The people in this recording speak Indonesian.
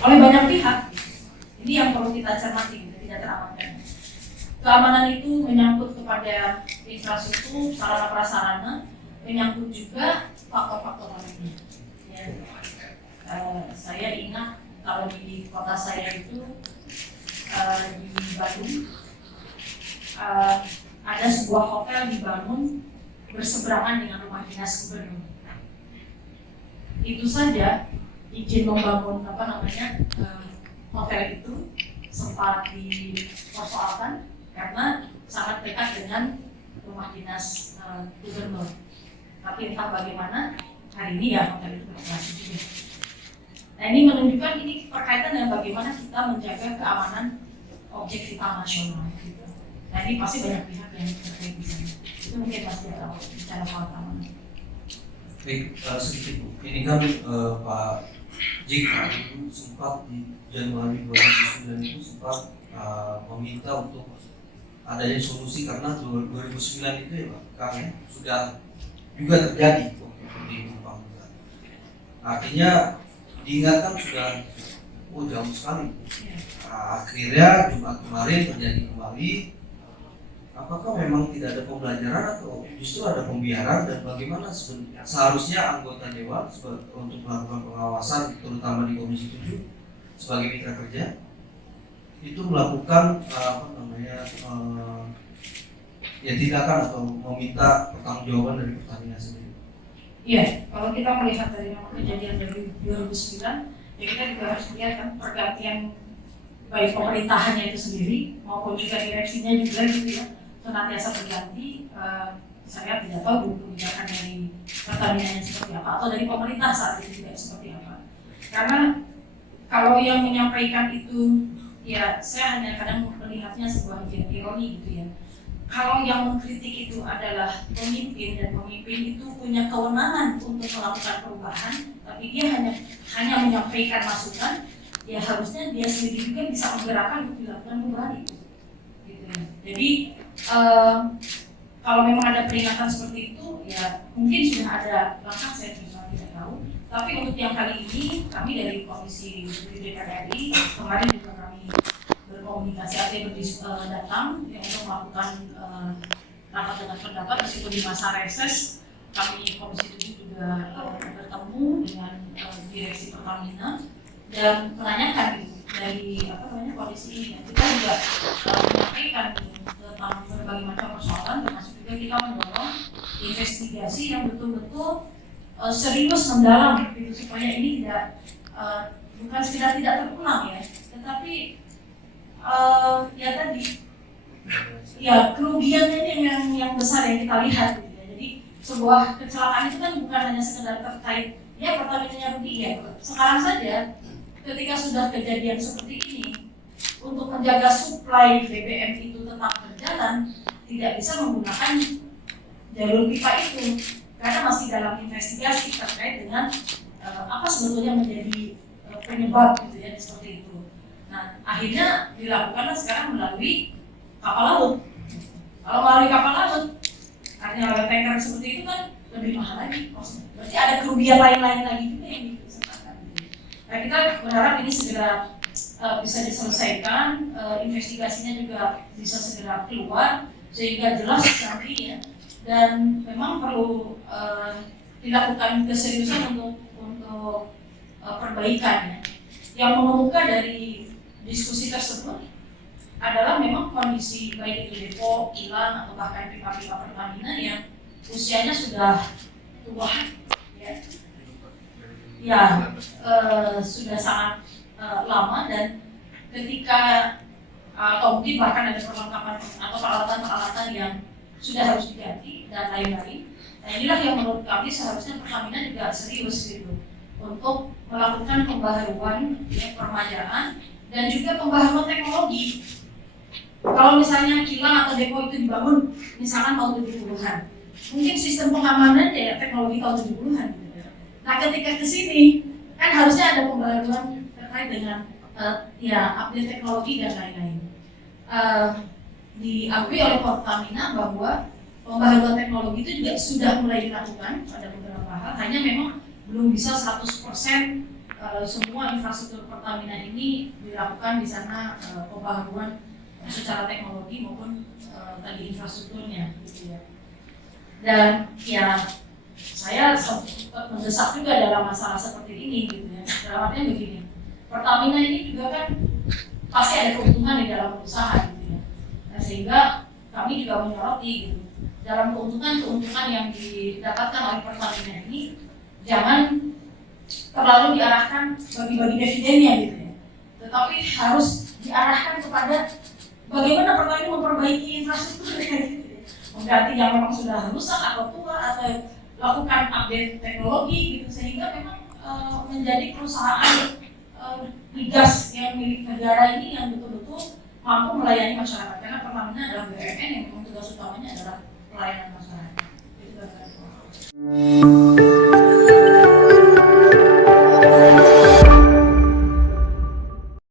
oleh banyak pihak. Ini yang perlu kita cermati, tidak teramankan. Keamanan itu menyangkut kepada infrastruktur, sarana prasarana, menyangkut juga faktor-faktor lainnya. Ya. Saya ingat kalau di kota saya itu di Bandung ada sebuah hotel dibangun berseberangan dengan rumah dinas gubernur. Itu saja izin membangun hotel itu sempat dipersoalkan karena sangat dekat dengan rumah dinas gubernur. Tapi entah bagaimana hari ini ya hotel itu beroperasi juga. Nah ini menunjukkan ini berkaitan dengan bagaimana kita menjaga keamanan objek vital nasional. Gitu. Nah ini pasti banyak pihak yang terkait di sana. Itu mungkin pasti ada bicara soal keamanan. Baik, sedikit Bu. Ini kan Pak JK itu sempat di Januari 2009 itu sempat meminta untuk adanya solusi karena 2009 itu ya Pak, Kang, sudah juga terjadi waktu di Pamuka. Artinya diingatkan sudah jauh sekali. Akhirnya Jumat kemarin terjadi kembali. Apakah memang tidak ada pembelajaran atau justru ada pembiaran, dan bagaimana seharusnya anggota dewan untuk melakukan pengawasan terutama di Komisi 7 sebagai mitra kerja itu melakukan tindakan atau meminta pertanggungjawaban dari Pertamina sendiri? Iya, kalau kita melihat dari kejadian dari 2009, ya kita juga harus melihat kan pergantian baik pemerintahannya itu sendiri maupun juga direksinya juga gitu ya, senantiasa berganti. Saya tidak tahu kebijakan dari Pertamina seperti apa atau dari pemerintah saat itu juga seperti apa. Karena kalau yang menyampaikan itu, ya saya hanya kadang melihatnya sebuah ironi gitu ya. Kalau yang mengkritik itu adalah pemimpin, dan pemimpin itu punya kewenangan untuk melakukan perubahan, tapi dia hanya menyampaikan masukan, ya harusnya dia sendiri juga bisa menggerakkan untuk dilakukan perubahan itu. Gitu ya. Jadi kalau memang ada peringatan seperti itu, ya mungkin sudah ada langkah, saya tidak tahu. Tapi untuk yang kali ini, kami dari Komisi DPR RI kemarin juga kami berkomunikasi atau datang ya, untuk melakukan rapat dengan pendapat meskipun di masa reses. Kami Komisi 7 juga bertemu dengan direksi Pertamina dan menanyakan dari kondisi ini. Kita juga menyampaikan tentang berbagai macam persoalan, termasuk juga kita mendorong investigasi yang betul-betul serius mendalam gitu, supaya ini tidak bukan sekedar tidak terulang ya, tetapi ya tadi ya kerugiannya ini yang besar yang kita lihat gitu ya. Jadi sebuah kecelakaan itu kan bukan hanya sekedar terkait ya Pertamina rugi ya. Sekarang saja ketika sudah kejadian seperti ini, untuk menjaga suplai BBM itu tetap berjalan, tidak bisa menggunakan jalur pipa itu karena masih dalam investigasi terkait dengan apa sebetulnya menjadi penyebab gitu ya seperti itu. Nah akhirnya dilakukanlah sekarang melalui kapal laut. Kalau melalui kapal laut, artinya lewat tanker seperti itu kan lebih mahal lagi. Berarti ada kerugian lain-lain lagi juga yang disertakan. Nah kita berharap ini segera bisa diselesaikan, investigasinya juga bisa segera keluar sehingga jelas nanti ya. Dan memang perlu dilakukan keseriusan untuk perbaikan ya. Yang mengemuka dari diskusi tersebut adalah memang kondisi baik itu depo, kilang atau bahkan pipa-pipa Pertamina yang usianya sudah tua ya, sudah sangat lama, dan ketika atau mungkin bahkan ada perlengkapan atau peralatan-peralatan yang sudah harus diganti dan lain-lain. Nah inilah yang menurut kami seharusnya Pertamina juga serius gitu untuk melakukan pembaharuan ya, permajaan dan juga pembaharuan teknologi. Kalau misalnya kilang atau depo itu dibangun misalkan tahun 70-an, mungkin sistem pengamanan ya teknologi tahun 70-an gitu. Nah ketika ke sini kan harusnya ada pembaharuan terkait dengan update teknologi dan lain-lain. Diakui oleh Pertamina bahwa pembaharuan teknologi itu juga sudah mulai dilakukan pada beberapa hal, hanya memang belum bisa 100% semua infrastruktur Pertamina ini dilakukan di sana pembaharuan secara teknologi maupun tadi infrastrukturnya gitu ya. Dan ya saya sempat mendesak juga dalam masalah seperti ini gitu ya. Dalam artinya begini, Pertamina ini juga kan pasti ada keuntungan di dalam usaha gitu ya. Nah, sehingga kami juga menyoroti gitu. Dalam keuntungan yang didapatkan oleh Pertamina ini jangan terlalu diarahkan bagi-bagi dividennya gitu ya. Tetapi harus diarahkan kepada bagaimana Pertamina memperbaiki infrastruktur gitu ya. Mengganti yang memang sudah rusak atau tua atau lakukan update teknologi gitu sehingga memang menjadi perusahaan migas yang milik negara ini yang betul-betul mampu melayani masyarakat